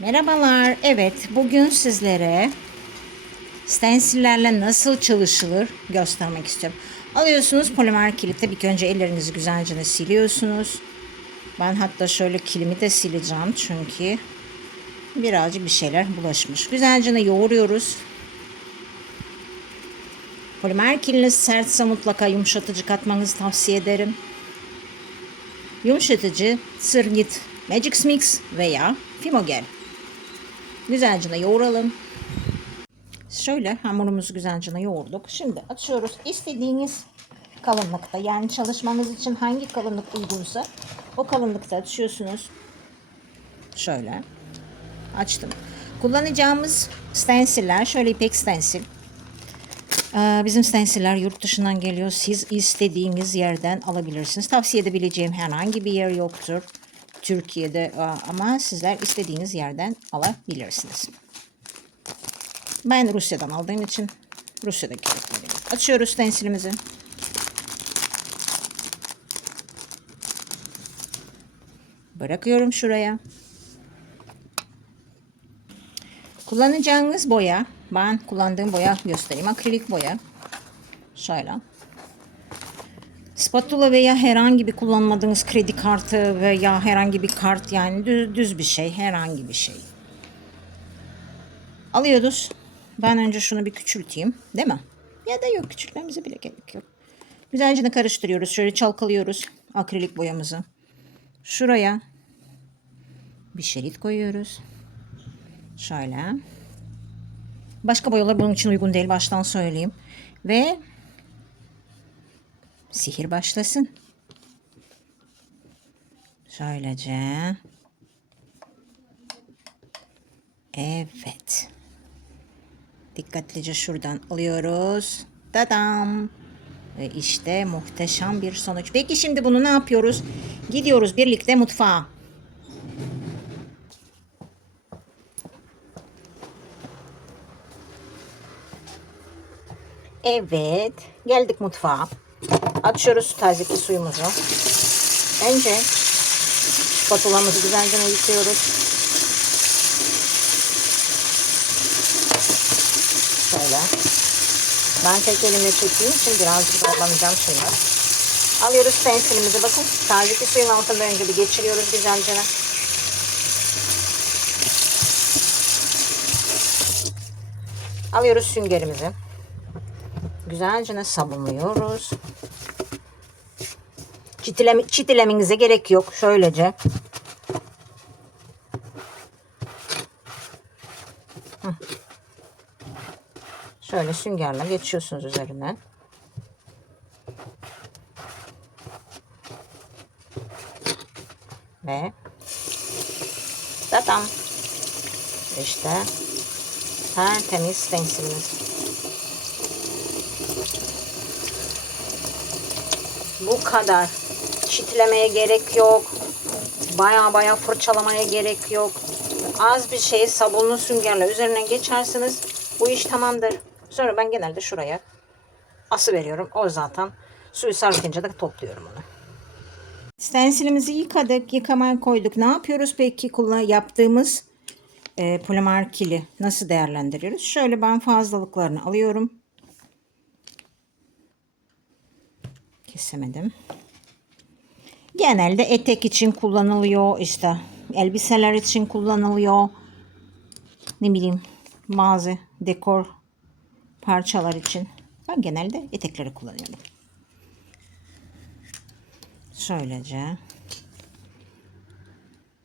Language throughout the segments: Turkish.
Merhabalar. Evet, bugün sizlere stensillerle nasıl çalışılır göstermek istiyorum. Alıyorsunuz polimer kilit. Tabii ki önce ellerinizi güzelce siliyorsunuz. Ben hatta şöyle kilimi de sileceğim çünkü birazcık bir şeyler bulaşmış. Güzelce yoğuruyoruz. Polimer kiliniz sertse mutlaka yumuşatıcı katmanızı tavsiye ederim. Yumuşatıcı Sırgit Magic Mix veya Fimogel. Güzelce yoğuralım. Şöyle hamurumuzu güzelce yoğurduk. Şimdi açıyoruz. İstediğiniz kalınlıkta yani çalışmanız için hangi kalınlık uygunsa o kalınlıkta açıyorsunuz. Şöyle açtım. Kullanacağımız stensiller şöyle ipek stensil. Ee, Bizim stensiller yurt dışından geliyor. Siz istediğiniz yerden alabilirsiniz. Tavsiye edebileceğim herhangi bir yer yoktur. Türkiye'de e, ama sizler istediğiniz yerden alabilirsiniz. Ben Rusya'dan aldığım için Rusya'daki ürünleri. Açıyoruz stensilimizi. Bırakıyorum şuraya. Kullanacağınız boya, ben kullandığım boya göstereyim. Akrilik boya. Şöyle. Spatula veya herhangi bir kullanmadığınız kredi kartı veya herhangi bir kart yani düz, düz bir şey, herhangi bir şey. Alıyoruz. Ben önce şunu bir küçülteyim, değil mi? Ya da yok küçültmemize bile gerek yok. Güzelce karıştırıyoruz. Şöyle çalkalıyoruz akrilik boyamızı. Şuraya bir şerit koyuyoruz. Şöyle. Başka boyalar bunun için uygun değil baştan söyleyeyim. Ve sihir başlasın. Şöylece. Evet. Dikkatlice şuradan alıyoruz. Dadam. Ve işte muhteşem bir sonuç. Peki şimdi bunu ne yapıyoruz? Gidiyoruz birlikte mutfağa. Evet. Geldik mutfağa. Açıyoruz tazeki suyumuzu. Önce spatulamızı güzelce yıkıyoruz. Şöyle. Ben tek elimle çektiğim için birazcık zorlanacağım şimdi. Alıyoruz pensilimizi bakın. Tazeki suyun altında önce bir geçiriyoruz güzelce. Alıyoruz süngerimizi. Güzelce sabunluyoruz. Çitileme, çitilemenize gerek yok. Şöylece. Şöyle süngerle geçiyorsunuz üzerinden. Ve tatam. İşte tertemiz stensilimiz. Bu kadar. Çitlemeye gerek yok. Baya baya fırçalamaya gerek yok. Az bir şey sabunlu süngerle üzerine geçersiniz. Bu iş tamamdır. Sonra ben genelde şuraya ası veriyorum. O zaten suyu sarkınca da topluyorum onu. Stensilimizi yıkadık, yıkamaya koyduk. Ne yapıyoruz peki kullan yaptığımız e, polimer kili nasıl değerlendiriyoruz? Şöyle ben fazlalıklarını alıyorum. Kesemedim. Genelde etek için kullanılıyor işte elbiseler için kullanılıyor. Ne bileyim bazı dekor parçalar için. Ben genelde etekleri kullanıyorum. Şöylece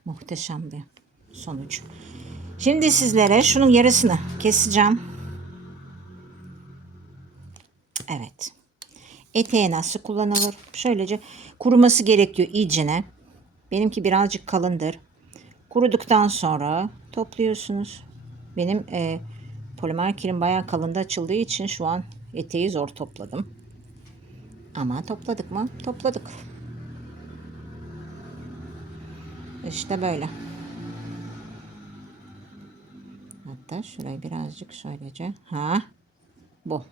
muhteşem bir sonuç. Şimdi sizlere şunun yarısını keseceğim. Evet. Eteğe nasıl kullanılır? Şöylece kuruması gerekiyor iyicene. Benimki birazcık kalındır. Kuruduktan sonra topluyorsunuz. Benim e, polimer kilim bayağı kalında açıldığı için şu an eteği zor topladım. Ama topladık mı? Topladık. İşte böyle. Hatta şurayı birazcık şöylece. Ha, bu.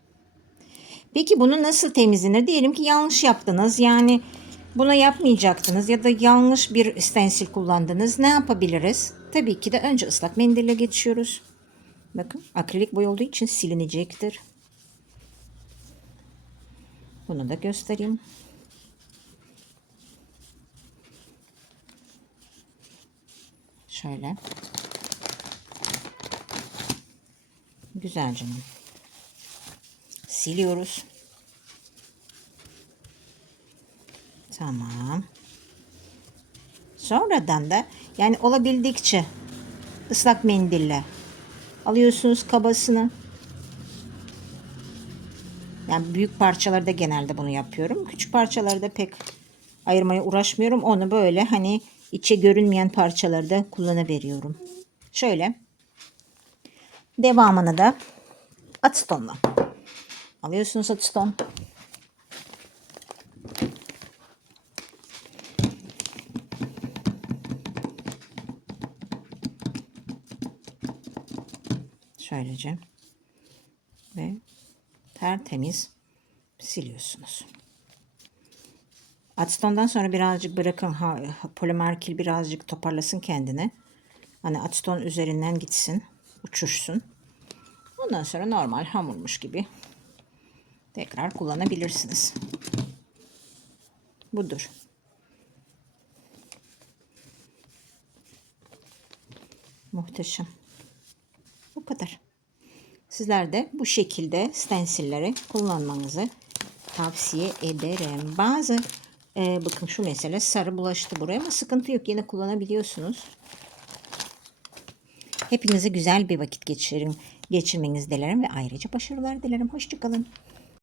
Peki bunu nasıl temizlenir? Diyelim ki yanlış yaptınız. Yani bunu yapmayacaktınız ya da yanlış bir stensil kullandınız. Ne yapabiliriz? Tabii ki de önce ıslak mendille geçiyoruz. Bakın akrilik boya olduğu için silinecektir. Bunu da göstereyim. Şöyle. Güzelce siliyoruz. Tamam. Sonradan da yani olabildikçe ıslak mendille alıyorsunuz kabasını. Yani büyük parçalarda genelde bunu yapıyorum. Küçük parçalarda pek ayırmaya uğraşmıyorum. Onu böyle hani içe görünmeyen parçalarda kullanıveriyorum. Şöyle. Devamını da atıtonla. Alıyorsunuz atıton. Şöylece. Ve tertemiz siliyorsunuz. Atistondan sonra birazcık bırakın ha, polimer kil birazcık toparlasın kendini. Hani atiston üzerinden gitsin, uçuşsun. Ondan sonra normal hamurmuş gibi tekrar kullanabilirsiniz. Budur. Muhteşem. Kadar. Sizler de bu şekilde stensilleri kullanmanızı tavsiye ederim. Bazı e, bakın şu mesele sarı bulaştı buraya ama sıkıntı yok. Yine kullanabiliyorsunuz. Hepinize güzel bir vakit geçirin, geçirmenizi dilerim ve ayrıca başarılar dilerim. Hoşçakalın.